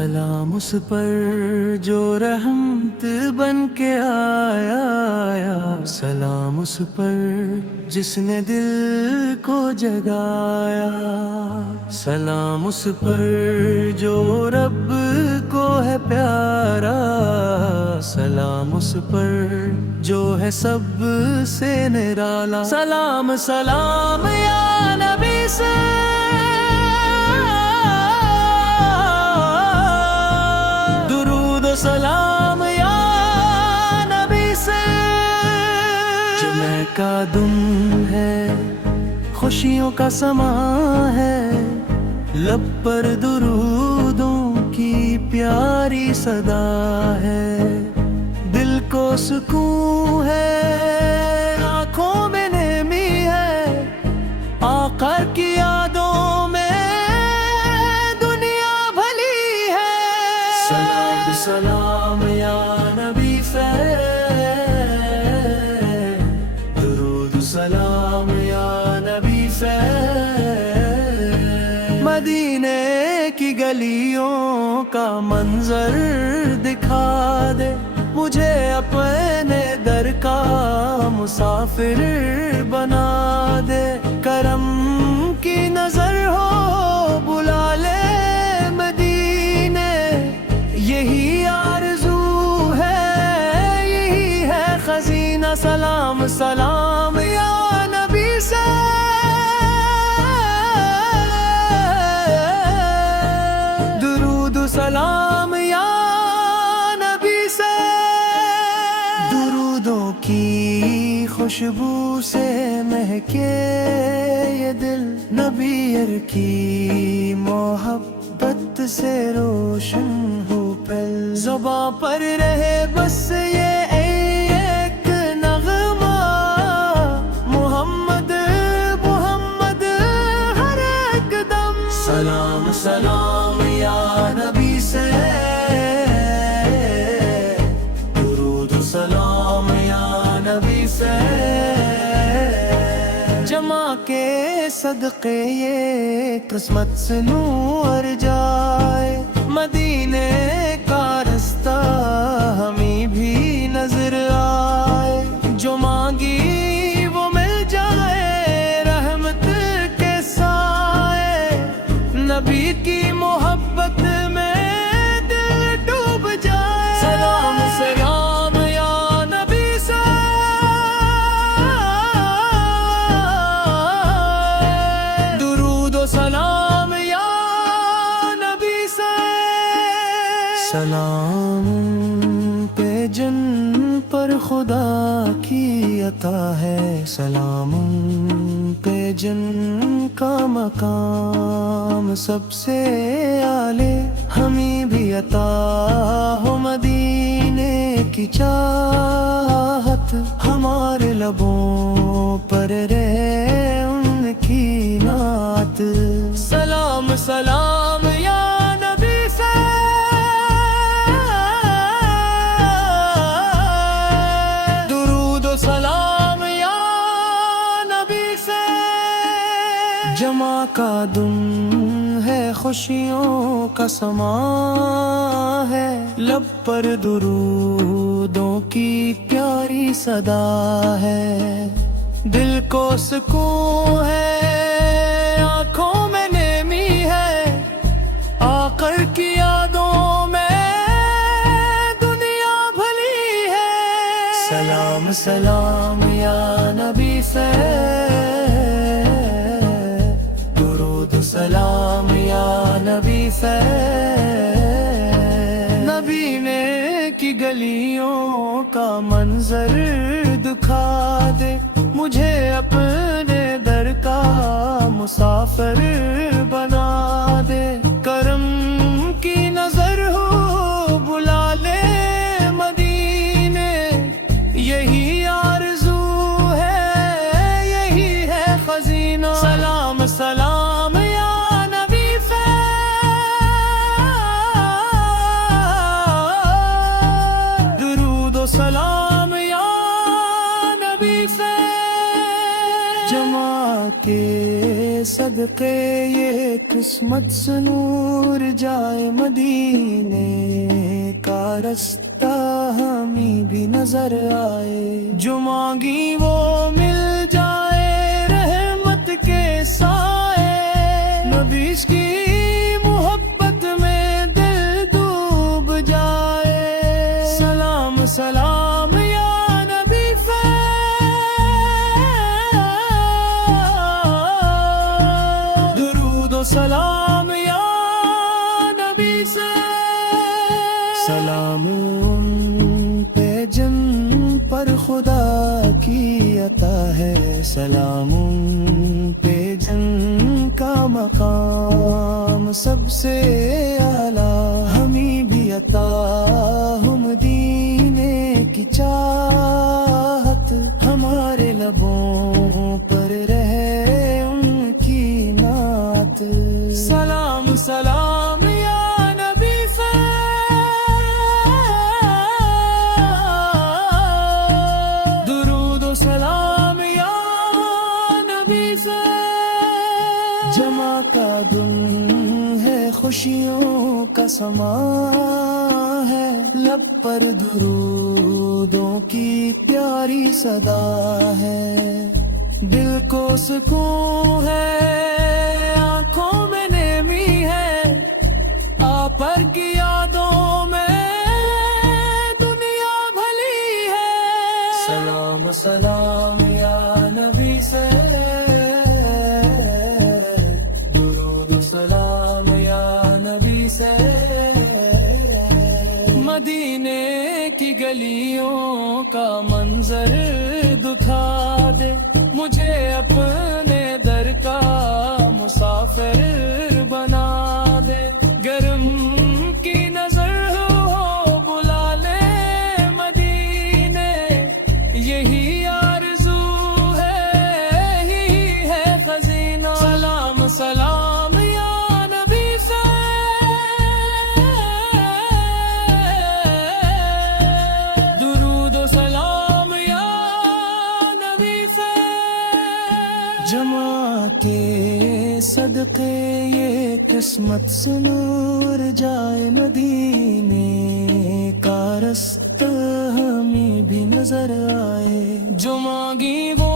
سلام اس پر جو رحمت بن کے آیا، سلام اس پر جس نے دل کو جگایا، سلام اس پر جو رب کو ہے پیارا، سلام اس پر جو ہے سب سے نرالا۔ سلام سلام یا نبی سے سلام یا نبی سے، جمعہ کا دن ہے، خوشیوں کا سما ہے، لب پر درودوں کی پیاری صدا ہے، دل کو سکون ہے، آنکھوں میں نرمی ہے، آقا کی یادوں میں سلام یا نبی سے، درود سلام یا نبی سے۔ مدینے کی گلیوں کا منظر دکھا دے، مجھے اپنے در کا مسافر بنا دے، کرم کی نظر ہو بلا لے مدینے، یہی آرزو ہے، یہی ہے خزینہ۔ سلام سلام یا نبی سے، درود سلام یا نبی سے، درودوں کی خوشبو سے مہکے یہ دل، نبی کی محبت سے روشن ہو، زباں پر رہے بس یہ ایک نغمہ، محمد محمد ہر ایک دم۔ سلام سلام یا نبی سے، درود سلام یا نبی سے، جمع کے صدقے یہ قسمت سے نور جائے، مدینے کا رستہ ہمیں بھی نظر آئے، جو مانگی وہ مل جائے، رحمت کے سائے، نبی کی محبت میں دل ڈوب جائے۔ سلام سلام یا نبی سے، درود و سلام یا نبی سے، سلام پہ جن پر خدا کی عطا ہے، سلام پہ جن کا مقام سب سے اعلی، ہمیں بھی عطا ہو مدینے کی چاہت، ہمارے لبوں پر رہے ان کی نعت۔ سلام سلام یا نبی سے، سلام یا نبی سے، جمعہ کا دن ہے، خوشیوں کا سما ہے، لب پر درودوں کی پیاری صدا ہے، دل کو سکون ہے، آنکھوں میں نرمی ہے، آقا کی یادوں میں سلام سلام یا نبی سے، درود سلام یا نبی سے، نبی نے کی گلیوں کا منظر دکھا دے، مجھے اپنے در کا مسافر بنا دے، کرم کی نظر ہو بلا لے مدینے، یہی آرزو ہے، یہی ہے خزینہ۔ سلام سلام یا نبی سے، درود و سلام یا نبی سے، جمع کے صدقے یہ قسمت سے نور جائے، مدینے کا رستہ ہمیں بھی نظر آئے، جو مانگی وہ مل جائے، رحمت کے سائے، نبی کی محبت میں دل ڈوب جائے، سلام سلام یا نبی درود و سلام یا نبی سے، سلام ان پہ جن پر خدا کی عطا ہے، سلام ان پہ جن کا مقام سب سے اعلیٰ، ہمیں بھی عطا ہم دینے کی چاہت، ہمارے لبوں پر رہے ان کی نعت، سلام سلام یا نبی سے، درود و سلام یا نبی سے، جمع کا دن ہے، خوشیوں کا سما ہے، لب پر درودوں کی پیاری صدا ہے، دل کو سکون ہے، آنکھوں میں نرمی ہے، آپ پر کی یادوں میں دنیا بھلی ہے، سلام سلام یا نبی سے، درود و سلام یا نبی سے، مدینے کی گلیوں کا منظر دکھا دے، مجھے اپنے در کا مسافر بنا دے، گرم کی نظر ہو بلا لے مدینے، یہی آرزو ہے، یہی ہے خزینہ، سلام سلام یا نبی سے، درود و سلام یا نبی سے، جمع کے صدقے یہ قسمت سے نور جائے، مدینے کا رستہ ہمیں بھی نظر آئے، جو مانگی وہ